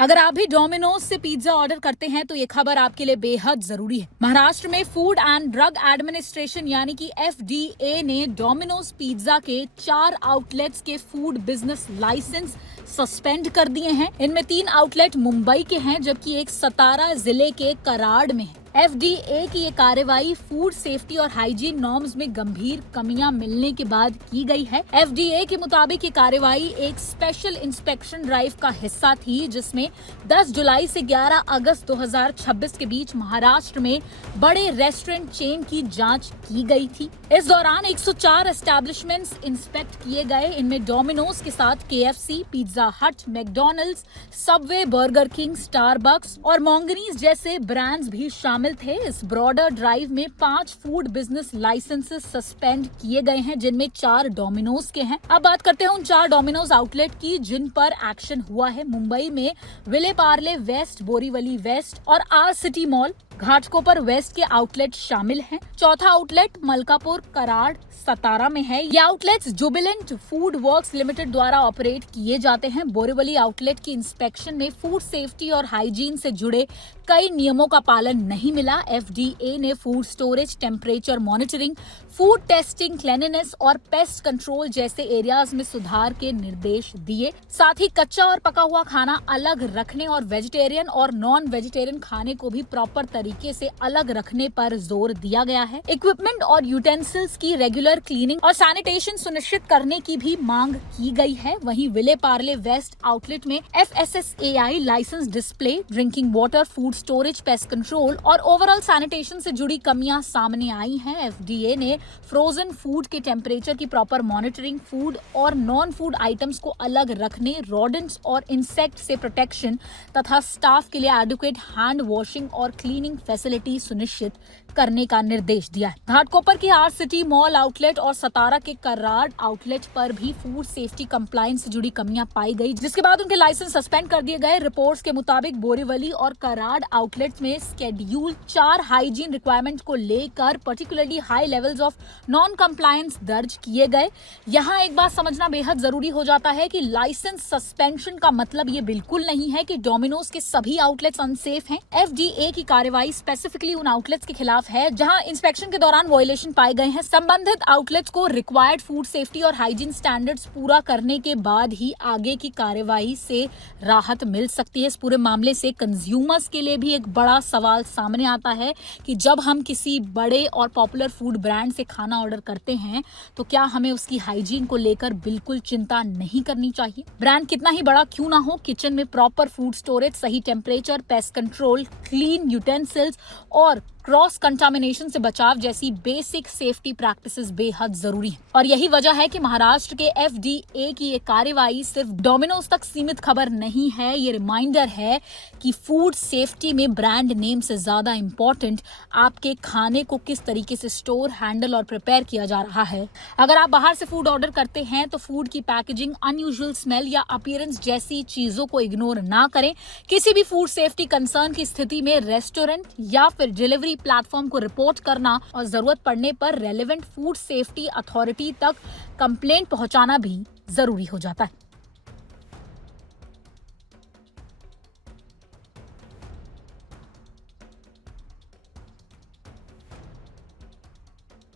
अगर आप भी डोमिनोज से पिज्जा ऑर्डर करते हैं तो ये खबर आपके लिए बेहद जरूरी है। महाराष्ट्र में फूड एंड ड्रग एडमिनिस्ट्रेशन यानी कि FDA ने डोमिनोज पिज्जा के 4 आउटलेट्स के फूड बिजनेस लाइसेंस सस्पेंड कर दिए हैं। इनमें 3 आउटलेट मुंबई के हैं जबकि एक सतारा जिले के कराड़ में है। FDA की ये कार्रवाई फूड सेफ्टी और हाइजीन नॉर्म्स में गंभीर कमियां मिलने के बाद की गई है। FDA के मुताबिक ये कार्रवाई एक स्पेशल इंस्पेक्शन ड्राइव का हिस्सा थी जिसमें 10 जुलाई से 11 अगस्त 2026 के बीच महाराष्ट्र में बड़े रेस्टोरेंट चेन की जांच की गई थी। इस दौरान 104 एस्टैब्लिशमेंट्स इंस्पेक्ट किए गए। इनमें डोमिनोज के साथ KFC, पिज्जा हट, McDonald's, Subway, burger king, Starbucks और मॉन्गनीज जैसे ब्रांड्स भी शामिल थे। इस ब्रॉडर ड्राइव में 5 फूड बिजनेस लाइसेंसेस सस्पेंड किए गए हैं जिनमें 4 डोमिनोज के हैं। अब बात करते हैं उन 4 डोमिनोज आउटलेट की जिन पर एक्शन हुआ है। मुंबई में विले पार्ले वेस्ट, बोरीवली वेस्ट और R City mall, Ghatkopar west के आउटलेट शामिल हैं। चौथा आउटलेट मलकापुर, कराड़, सतारा में है। ये outlets Jubilant food works limited द्वारा ऑपरेट किए जाते हैं। बोरीवली आउटलेट की इंस्पेक्शन में फूड सेफ्टी और हाइजीन से जुड़े कई नियमों का पालन नहीं मिला। FDA ने food storage, temperature monitoring, food testing, cleanliness और पेस्ट कंट्रोल जैसे एरियाज में सुधार के निर्देश दिए। साथ ही कच्चा और पका हुआ खाना अलग रखने और वेजिटेरियन और नॉन वेजिटेरियन खाने को भी प्रॉपर तरीके से अलग रखने पर जोर दिया गया है। इक्विपमेंट और यूटेंसिल्स की रेगुलर क्लीनिंग और सैनिटेशन सुनिश्चित करने की भी मांग की गई है। वहीं विले पार्ले वेस्ट आउटलेट में FSSAI licence display, drinking water, food storage, pest control और ओवरऑल सैनिटेशन से जुड़ी कमियां सामने आई हैं। FDA ने फ्रोजन फूड के टेम्परेचर की प्रॉपर मॉनिटरिंग, फूड और नॉन फूड आइटम्स को अलग रखने, रोडेंट्स और इंसेक्ट से प्रोटेक्शन तथा स्टाफ के लिए एडुकेट हैंड वॉशिंग और क्लीनिंग फैसिलिटी सुनिश्चित करने का निर्देश दिया है। घाटकोपर के आर सिटी मॉल आउटलेट और सतारा के कराड़ आउटलेट पर भी फूड सेफ्टी कंप्लायंस से जुड़ी कमियां पाई गई जिसके बाद उनके लाइसेंस सस्पेंड कर दिए गए। रिपोर्ट्स के मुताबिक बोरीवली और कराड़ आउटलेट्स में स्केड्यूल 4 हाइजीन रिक्वायरमेंट को लेकर particularly high levels of non compliance दर्ज किए गए। यहाँ एक बात समझना बेहद जरूरी हो जाता है कि लाइसेंस सस्पेंशन का मतलब ये बिल्कुल नहीं है कि डोमिनोज के सभी आउटलेट्स अनसेफ हैं। FDA की कार्रवाई स्पेसिफिकली उन आउटलेट्स के खिलाफ है जहां इंस्पेक्शन के दौरान वायलेशन पाए गए हैं। संबंधित आउटलेट्स को रिक्वायर्ड फूड सेफ्टी और हाइजीन स्टैंडर्ड्स पूरा करने के बाद ही आगे की कार्रवाई से राहत मिल सकती है। इस पूरे मामले से कंज्यूमर्स के लिए भी एक बड़ा सवाल सामने आता है कि जब हम किसी बड़े और पॉपुलर फूड ब्रांड से खाना ऑर्डर करते हैं तो क्या हमें उसकी हाइजीन को लेकर बिल्कुल चिंता नहीं करनी चाहिए। ब्रांड कितना ही बड़ा क्यों ना हो, किचन में प्रॉपर फूड स्टोरेज, सही temperature, pest control, clean utensils और क्रॉस कंटामिनेशन से बचाव जैसी बेसिक सेफ्टी प्रैक्टिसेस बेहद जरूरी है। और यही वजह है कि महाराष्ट्र के FDA की ये कार्रवाई सिर्फ डोमिनोज तक सीमित खबर नहीं है। ये रिमाइंडर है कि फूड सेफ्टी में ब्रांड नेम से ज्यादा इम्पोर्टेंट आपके खाने को किस तरीके से स्टोर, हैंडल और प्रिपेयर किया जा रहा है। अगर आप बाहर से फूड ऑर्डर करते हैं तो फूड की पैकेजिंग, अनयूजुअल स्मेल या अपीयरेंस जैसी चीजों को इग्नोर ना करें। किसी भी फूड सेफ्टी कंसर्न की स्थिति में रेस्टोरेंट या फिर डिलीवरी प्लेटफॉर्म को रिपोर्ट करना और जरूरत पड़ने पर रेलेवेंट फूड सेफ्टी अथॉरिटी तक कंप्लेंट पहुंचाना भी जरूरी हो जाता है।